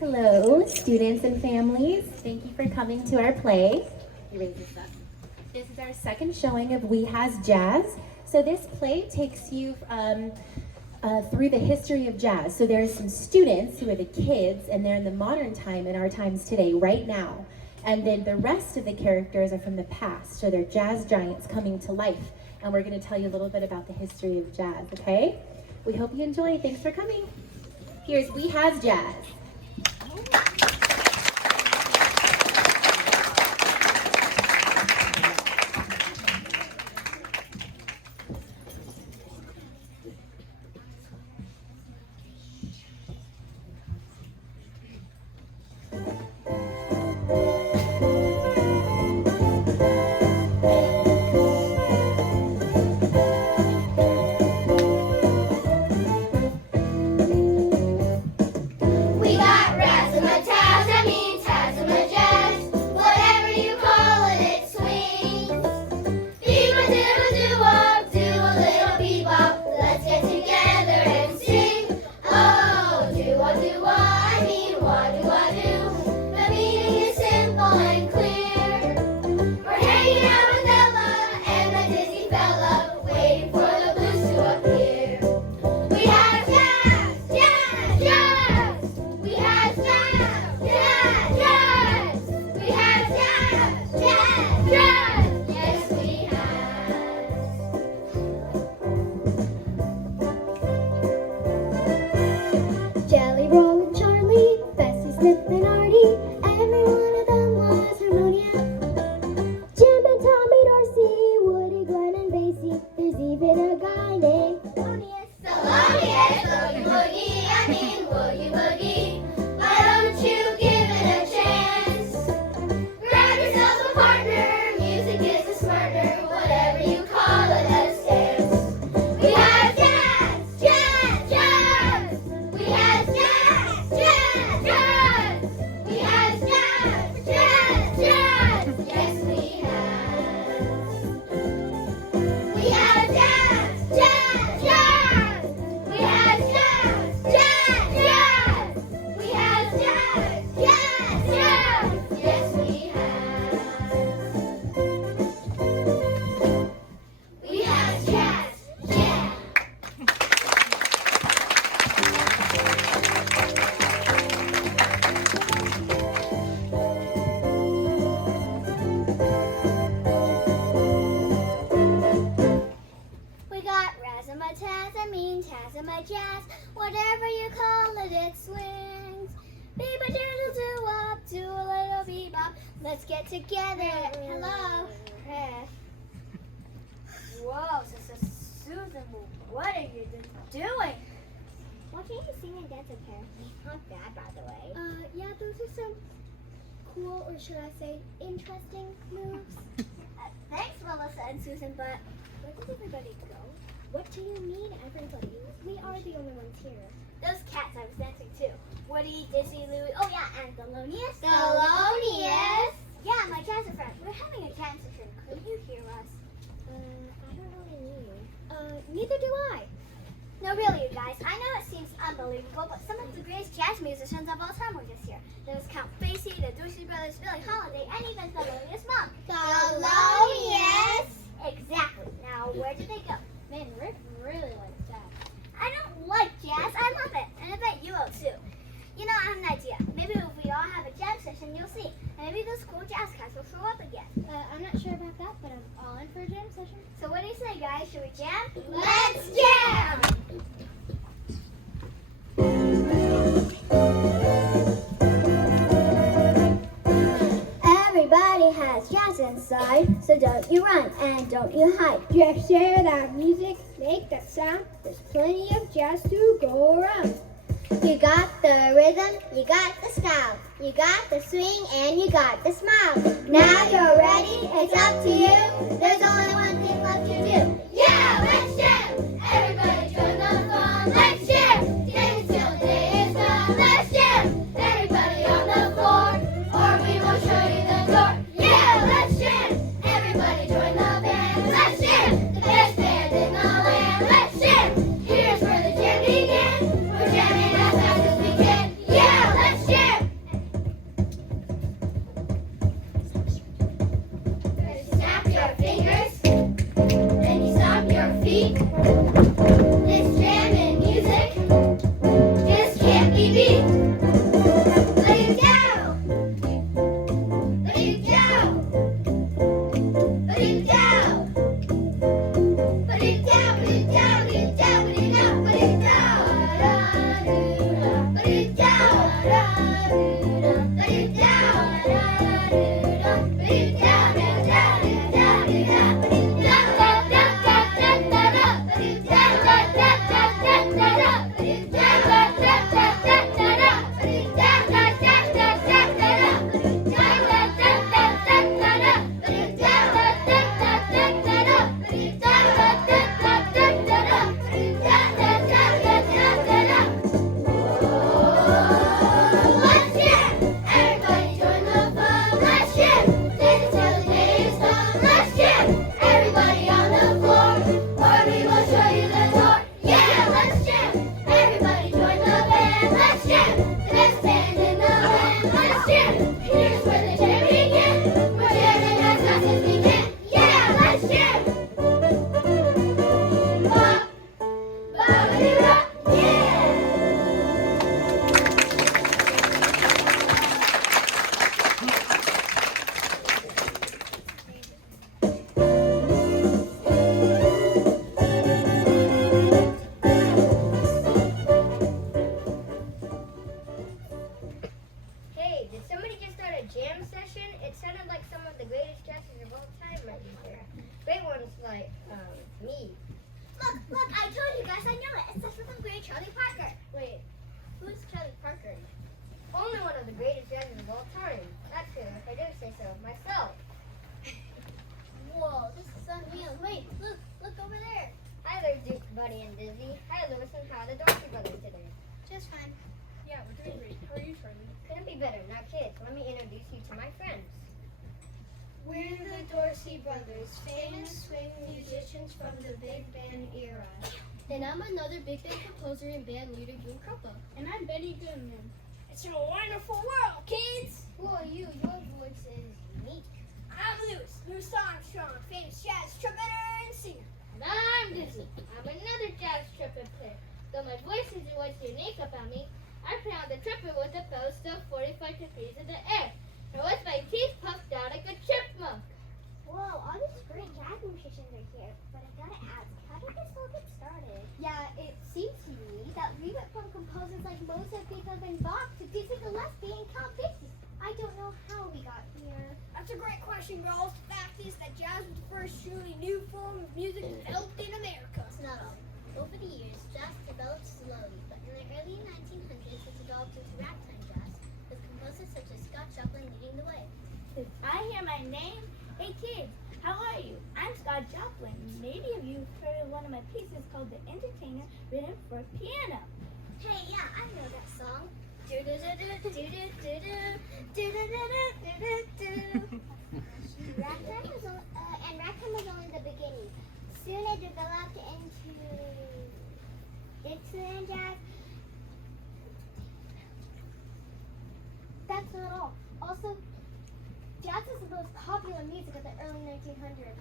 Hello, students and families. Thank you for coming to our play. You raise this up. This is our second showing of We Has Jazz. So this play takes you through the history of jazz. So there are some students who are the kids, and they're in the modern time, in our times today, right now. And then the rest of the characters are from the past. So they're jazz giants coming to life. And we're going to tell you a little bit about the history of jazz, okay? We hope you enjoy. Thanks for coming. Here's We Has Jazz. Jazz, whatever you call it, it swings. Bebop-doodle-doo-wop, do a little bebop. Let's get together. Hello, Chris. Whoa, Susan, what are you doing? Why can't you sing and dance apparently? Not bad, by the way. Yeah, those are some cool, or should I say, interesting moves. Thanks, Melissa and Susan, but where did everybody go? What do you mean, everybody? We are the only ones here. those cats I was dancing to. Woody, Dizzy, Louie, oh yeah, and Thelonious. Thelonious? Yeah, my cancer friend. We're having a jam session. Could you hear us? I don't know what you mean. Neither do I. No, really, you guys. I know it seems unbelievable, but some of the greatest jazz musicians of all time were just here. There was Count Basie, the Dorsey Brothers, Billie Holiday, and even Thelonious Monk. Thelonious? Exactly. Now, where did they go? Man, Rick really likes jazz. I don't like jazz. I love it. And I bet you will, too. You know, I have an idea. Maybe if we all have a jam session, you'll see. And maybe those cool jazz cats will show up again. I'm not sure about that, but I'm all in for a jam session. So what do you say, guys? Should we jam? Let's jam! Everybody has jazz inside, so don't you run and don't you hide. Just share that music, make that sound. There's plenty of jazz to go around. You got the rhythm, you got the style, you got the swing, and you got the smile. Now you're ready, it's up to you. There's only one thing left to do. Yeah, let's jam! Everybody join the fun. Let's jam! Dance till the day is done. Let's jam! Everybody on the floor, or we will show you the door. Yeah, let's jam! Everybody join the band. Let's jam! The best band in the land. Let's jam! Here's where the jam begins. We're jamming as fast as we can. Yeah, let's jam! Wait, who's Charlie Parker? Only one of the greatest jazzmen of all time. That's true, if I do say so myself. Whoa, this is unreal. Wait, look over there. Hi there, Duke, Buddy, and Dizzy. Hi, Lewis, and how are the Dorsey brothers today? Just fine. Yeah, we're doing great. How are you, Charlie? Couldn't be better. Now, kids, let me introduce you to my friends. We're the Dorsey brothers, famous swing musicians from the big band era. And I'm another big band composer and band leader, June Kruppa. And I'm Betty Goodman. It's a wonderful world, kids! Who are you? Your voice is unique. I'm Louis Armstrong, famous jazz trumpeter and singer. And I'm Dizzy. I'm another jazz trumpet player. Though my voice isn't what's unique about me, I play on the trumpet with a post of 45 degrees in the air. And with my teeth puffed out like a chipmunk. Whoa, all these great jazz musicians are here. But I gotta ask, how did this all get started? Yeah, it seems to me that we went from composers like Mozart, Beethoven, and Bach to Dizzy Gillespie and Count Basie. I don't know how we got here. That's a great question, girls. The fact is that jazz was the first truly new form of music developed in America. It's not all. Over the years, jazz developed slowly, but in the early 1900s, it developed into ragtime jazz, with composers such as Scott Joplin leading the way. I hear my name. Hey kids, how are you? I'm Scott Joplin. Maybe of you heard of one of my pieces called The Entertainer, written for piano. Hey, yeah, I know that song. Ragtime was only the beginning. Soon it developed into Dixieland jazz. That's not all. Also, jazz is the most popular music of the early 1900s,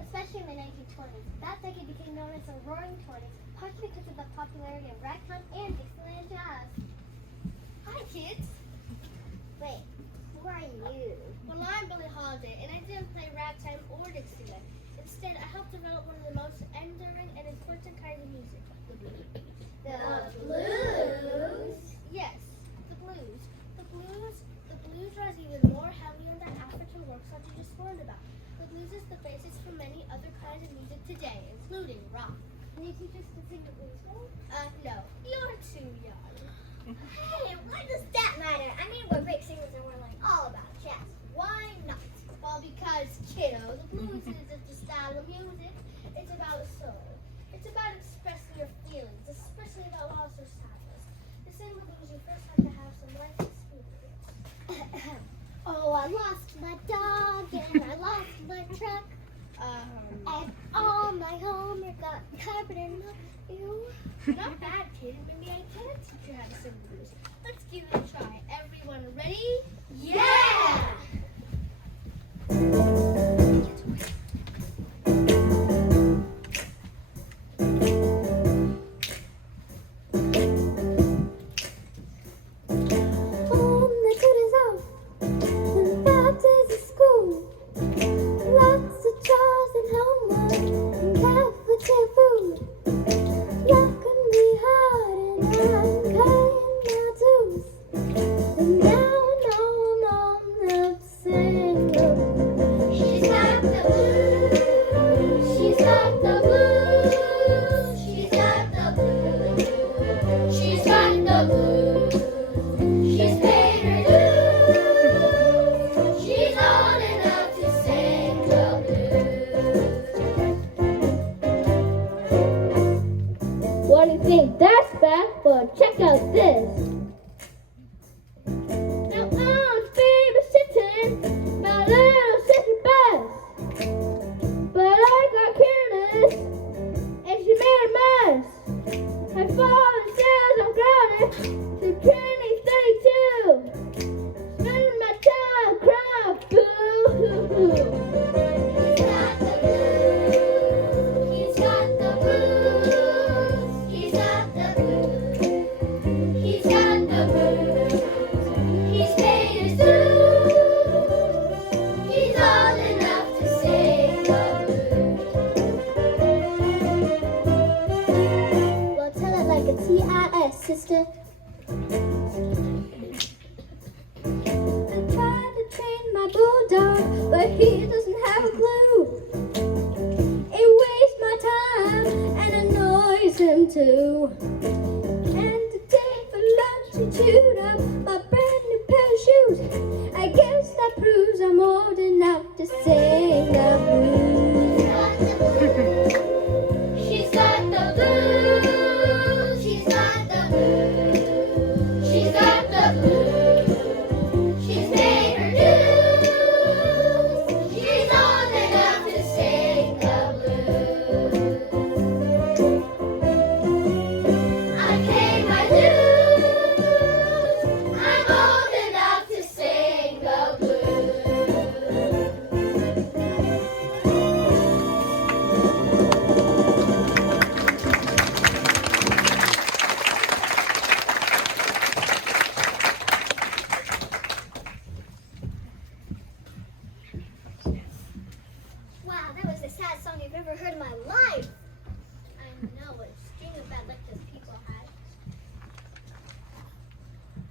especially in the 1920s. That decade became known as the Roaring Twenties, partially because of the popularity of ragtime and Dixieland jazz. Hi kids. Wait, who are you? Well, I'm Billie Holiday, and I didn't play ragtime or Dixieland. Instead, I helped develop one of the most enduring and important kinds of music, the blues. The blues? Yes, the blues. The blues rise even more heavily on the African works that you just learned about. The blues is the basis for many other kinds of music today, including rock. Can you teach us to sing the blues song? No, you're too young. Hey, why does that matter? I mean, we're big singers and we're like all about jazz. Why not? Well, because, kiddo, the blues isn't just a style of music. It's about a soul. It's about expressing your feelings, especially about loss or sadness. To sing the blues, you first have to have some life experience. Oh, I lost my dog and I lost my truck and all my homework got covered in mud. Ew. Not bad, kid. Maybe I can teach you how to sing the blues. Let's give it a try. Everyone ready? Yeah! What do you think? That's bad, but check out this. Now I'm babysitting my little sister Bess, but I got careless and she made a mess. My father says I'm grounded to training 32, spending my time crying boo-hoo-hoo. Sister. I'm trying to train my bulldog, but he doesn't have a clue. It wastes my time and annoys him too. And to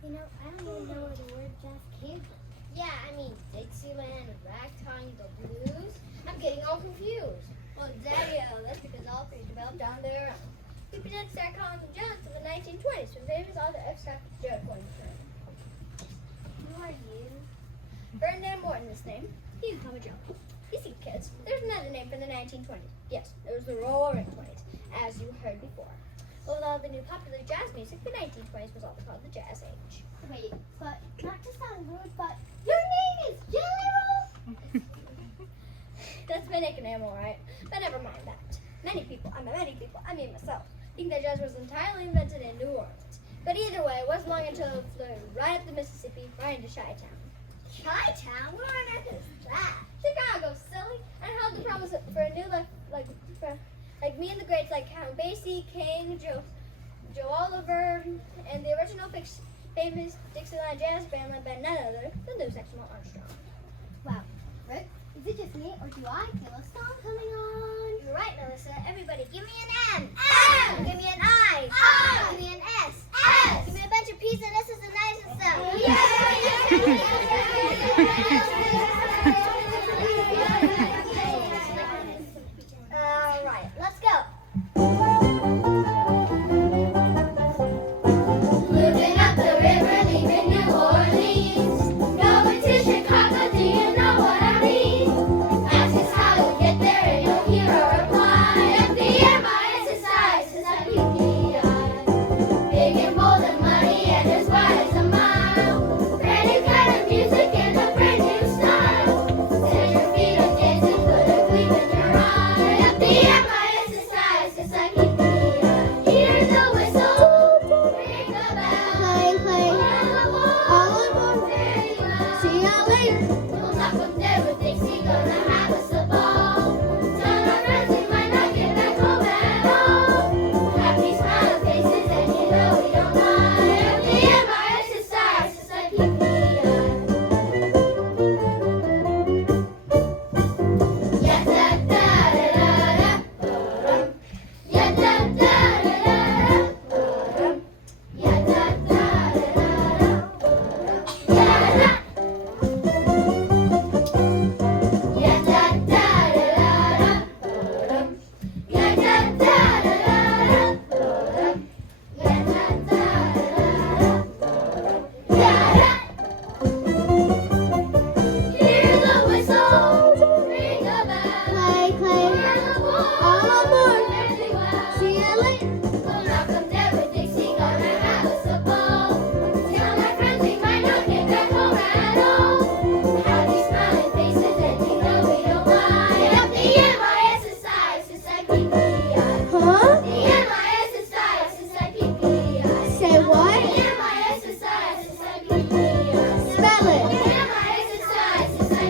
You know, I don't even know where the word jazz came from. Yeah, I mean Dixieland, ragtime, the blues. I'm getting all confused. Well, Daddy, that's because all three developed on their own. People didn't start calling them jazz in the 1920s when famous author F. Scott Fitzgerald coined the term. Who are you? Ferdinand Morton, this name. You can call me Joe. You see, kids, there's another name for the 1920s. Yes, there was the Roaring 20s, as you heard before. But with all the new popular jazz music, the 1920s was also called the Jazz Age. Wait, but not to sound rude, but your name is Jelly Roll? That's my nickname, alright. But never mind that. Many people, I mean myself, think that jazz was entirely invented in New Orleans. But either way, it wasn't long until it flew right up the Mississippi, right into Chi-Town. Chi-Town? Where on earth is that? Chicago, silly. And held the promise for a new life, like me and the greats like Count Basie, King, Joe Oliver, and the original famous Dixieland jazz band led by none other than Louis Armstrong. Wow, Rick, is it just me or do I feel a song coming on? You're right, Melissa. Everybody, give me an M. M. Give me an I. I. Give me an S. S. Give me a bunch of P's and S's and I's and stuff. All right, let's go. Moving up the river, leaving New Orleans, going to Chicago. Do you know what I mean? Ask us how to get there, and you'll hear a reply. FDMISSI, says I PPI. Big and bold and money, and as wide as a mile. Brand new kind of music and a brand new style. Set your feet up dancing, put a gleam in your eye. FDMISSI, says I PPI. Hear the whistle, ring the bell. Play, play, all aboard. Very well. See ya later. We'll knock up there with Dixie, gonna have us a ball. Tell our friends we might not get back home at all. Happy smiling faces, and you know we don't lie. FDMISSI, says I PPI. Yeah, da da da da da. Yeah, da da da da da. Yeah, da da da da da. Yeah, da. Yeah, da da da da da. Yeah, da da da da da. Yeah, da da da da. Yeah, da. Hear the whistle, ring the bell. Play, play, all aboard. Very well. See ya later. We'll knock 'em dead with Dixie, gonna have us a ball. Tell my friends we might not get back home at all. Happy smiling faces, and you know we don't lie. FDMISSI, says I PPI. Huh? FDMISSI, says I PPI. Say what? FDMISSI, says I PPI. Spell it. FDMISSI, says I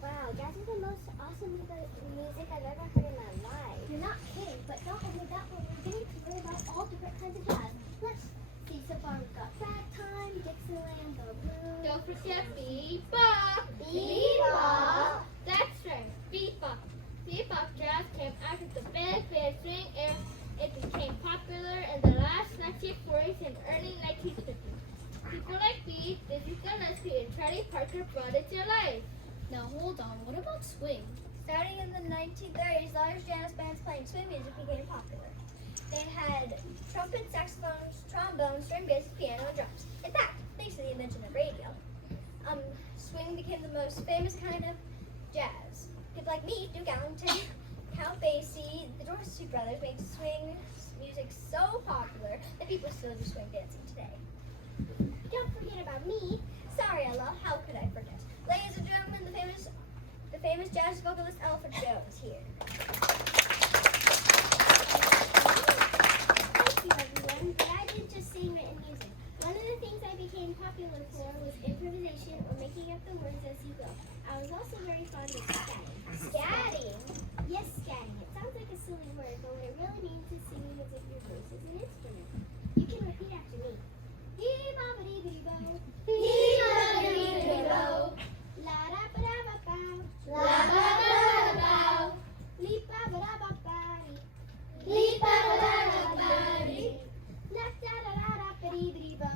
Wow, jazz is the most awesome music I've ever heard in my life. You're not kidding, but not only that, but we're getting to learn about all different kinds of jazz. Let's see, so far we've got ragtime, Dixieland, the blues. Don't forget bebop. Bebop. That's right, bebop. Bebop jazz came after the big swing era. It became popular in the last 1940s and early 1950s. People like me, Dizzy Gillespie, and Charlie Parker brought it to life. Now hold on, what about swing? Starting in the 1930s, large jazz bands playing swing music became popular. They had trumpets, saxophones, trombones, string basses, piano, and drums. In fact, thanks to the invention of radio, swing became the most famous kind of jazz. People like me, Duke Ellington, Count Basie, the Dorsey brothers made swing music so popular that people still do swing dancing today. Don't forget about me. Sorry, Ella, how could I forget? Ladies and gentlemen, the famous jazz vocalist Ella Fitzgerald here. Thank you, everyone. But I didn't just sing written music. One of the things I I became popular for was improvisation or making up the words as you go. I was also very fond of scatting. Scatting? Yes, scatting. It sounds like a silly word, but what it really means is singing as if your voice is an instrument. You can repeat after me. Dee-ba-ba-dee-dee-bo. Dee-ba-ba-dee-dee-bo. La-da-ba-da-ba-bow. La-ba-ba-da-bow. Leap-ba-ba-da-ba-ba-dee. Leap-ba-ba-da-ba-ba-dee. La-da-da-da-da-ba-dee-dee-bo.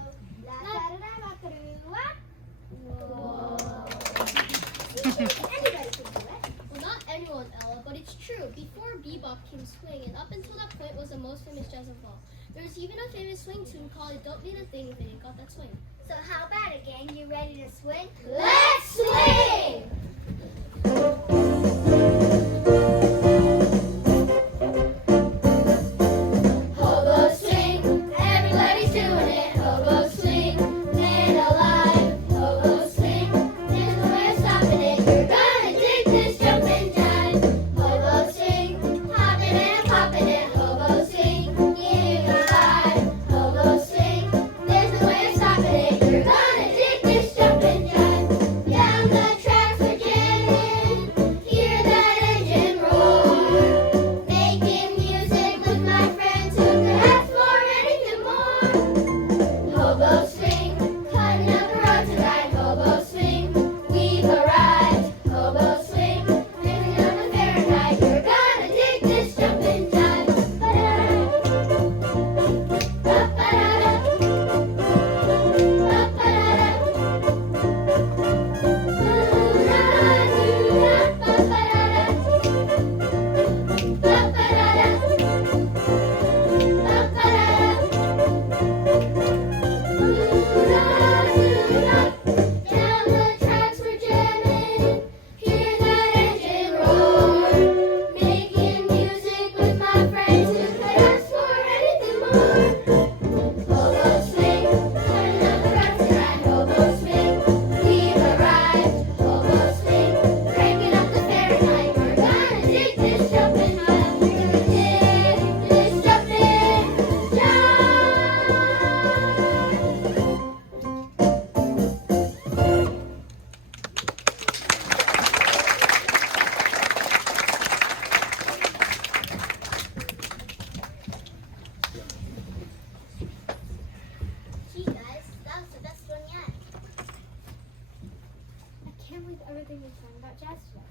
La-da-da-da-ba-ba-doo-wop. Anybody can do it. Well, not anyone, Ella, but it's true. Before bebop came swing, and up until that point was the most famous jazz of all. There's even a famous swing tune called "It Don't Mean a Thing If It Ain't Got That Swing." So how about it, gang? You ready to swing? Let's swing! Hobo swing, everybody's doing it. Hobo swing, man alive. Hobo swing, there's no way of stopping it. You're gonna dig this jumping jive. Hobo swing, hopping and popping it. Hobo swing, you alive. Hobo swing, there's no way of stopping it. You're gonna dig this jumping jive. Down the tracks we're jamming, hear that engine roar. Making music with my friends who could ask for anything more. Hobo swing, cutting up the road tonight. Hobo swing, we've arrived. Hobo swing, picking up the Fahrenheit. You're gonna dig this jumping jive. Ba-da-da, ba-ba-da-da, ba-ba-da-da. Down the tracks we're jamming, hear that engine roar. Making music with my friends who could ask for anything more. Hobo swing, turning up the road tonight. Hobo swing, we've arrived. Hobo swing, cranking up the Fahrenheit. We're gonna dig this jumping jive. We're gonna dig this jumping jive. Gee, guys, that was the best one yet. I can't believe everything we learned about jazz today.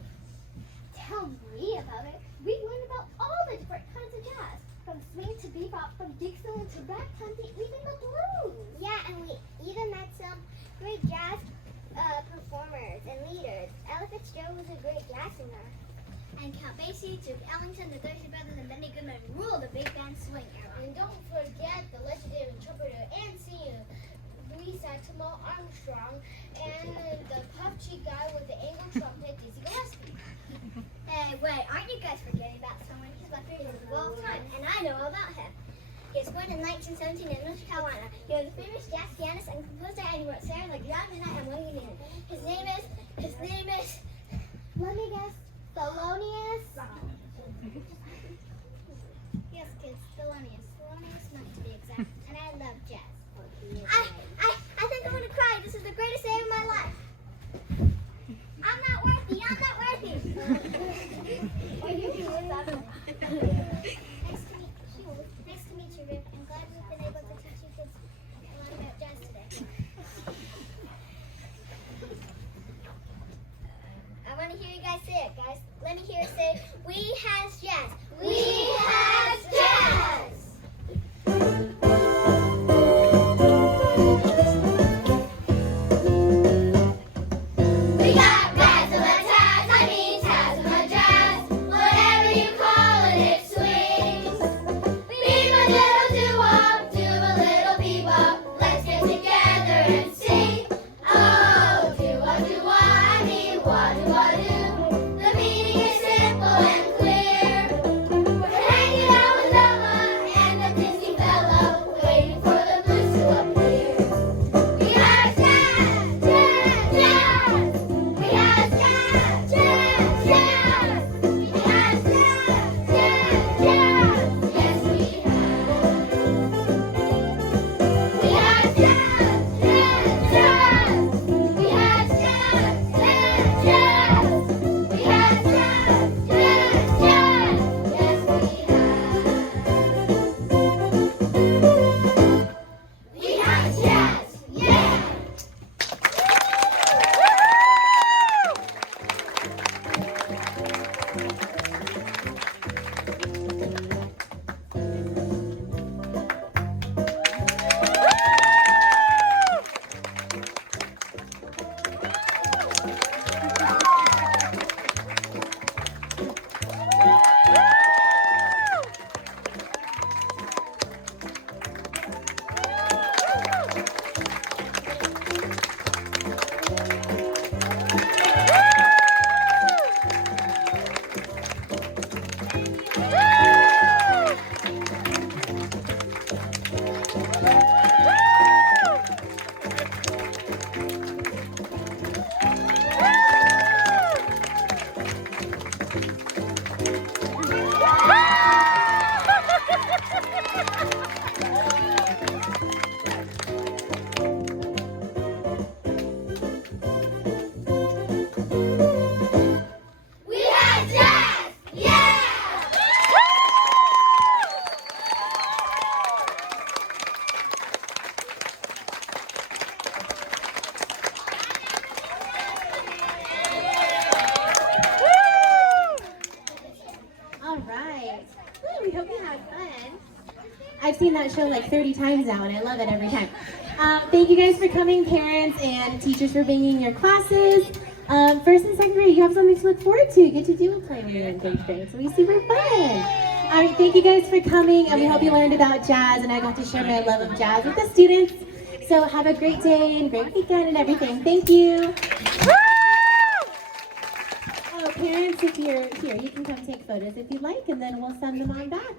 Tell me about it. We learned about all the different kinds of jazz, from swing to bebop, from Dixieland to ragtime to even the blues. Yeah, and we even met some great jazz performers and leaders. Ella Fitzgerald was a great jazz singer. And Count Basie, Duke Ellington, the Thursday Brothers, and Benny Goodman ruled the big band swing era. And don't forget the legendary trumpeter and singer Louis Satchmo Armstrong, and the puff cheek guy with the angled trumpet, Dizzy Gillespie. Hey, wait, aren't you guys forgetting about someone? He's my favorite of all time, and I know all about him. He was born in 1917 in North Carolina. He was a famous jazz pianist and composer, and he wrote songs like Young Tonight and What You Need. His name is, let me guess, Thelonious? Yes, kids, Thelonious. Thelonious Monk to be exact. And I love jazz. I think I'm gonna cry. This is the greatest day of my life. I'm not worthy. Are you really that? Nice to meet you. Nice to meet you, Rick. I'm glad we've been able to teach you kids a lot about jazz today. I want to hear you guys say it, guys. Let me hear it say, "We has jazz." We has jazz. We got razzle-a-tazz, I mean tazz-a-jazz. Whatever you call it, it swings. Beep a little doo-wop, do a little bebop. Let's get together and sing. Oh, do-wah, I mean wah-do-wah-do. The meaning is simple and clear. We're hanging out with seen that show like 30 times now, and I love it every time. Thank you guys for coming, parents and teachers, for being in your classes. First and second grade, you have something to look forward to. You get to do a play when you're in third grade, so it's super fun. All right, thank you guys for coming, and we hope you learned about jazz, and I got to share my love of jazz with the students. So have a great day and great weekend and everything. Thank you. Oh, parents, if you're here, you can come take photos if you'd like, and then we'll send them on back.